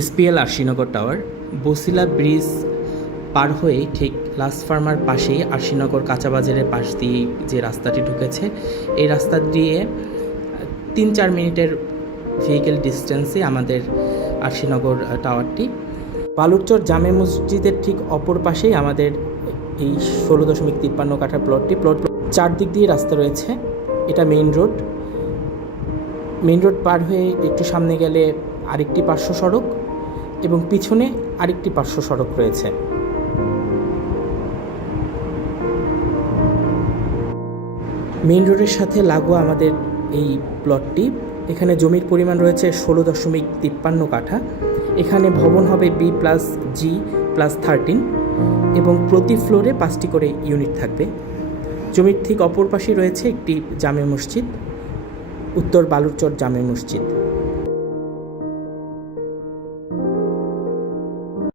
SPL Arshinagar tower Basila bridge পার হয়ে ঠিক লাস্ট ফার্মার পাশেই আরশিনগর কাঁচা বাজারের পাশ দিয়ে যে রাস্তাটি ঢুকেছে, এই রাস্তা দিয়ে 3-4 মিনিটের ভেহিকেল ডিস্টেন্সে আমাদের আরশিনগর টাওয়ারটি। বালুরচর জামে মসজিদের ঠিক অপর পাশেই আমাদের এই 16.53 কাঠা প্লট চারদিক দিয়ে রাস্তা রয়েছে। এটা মেইন রোড পার হয়ে একটু সামনে গেলে আরেকটি পার্শ্ব সড়ক এবং পিছনে আরেকটি পার্শ্ব সড়ক রয়েছে। মেইন রোডের সাথে লাগোয়া আমাদের এই প্লটটি। এখানে জমির পরিমাণ রয়েছে 16.53 কাঠা। এখানে ভবন হবে B+G+13 এবং প্রতি ফ্লোরে 5টি করে ইউনিট থাকবে। জমির ঠিক অপর পাশে রয়েছে একটি জামে মসজিদ, উত্তর বালুরচর জামে মসজিদ।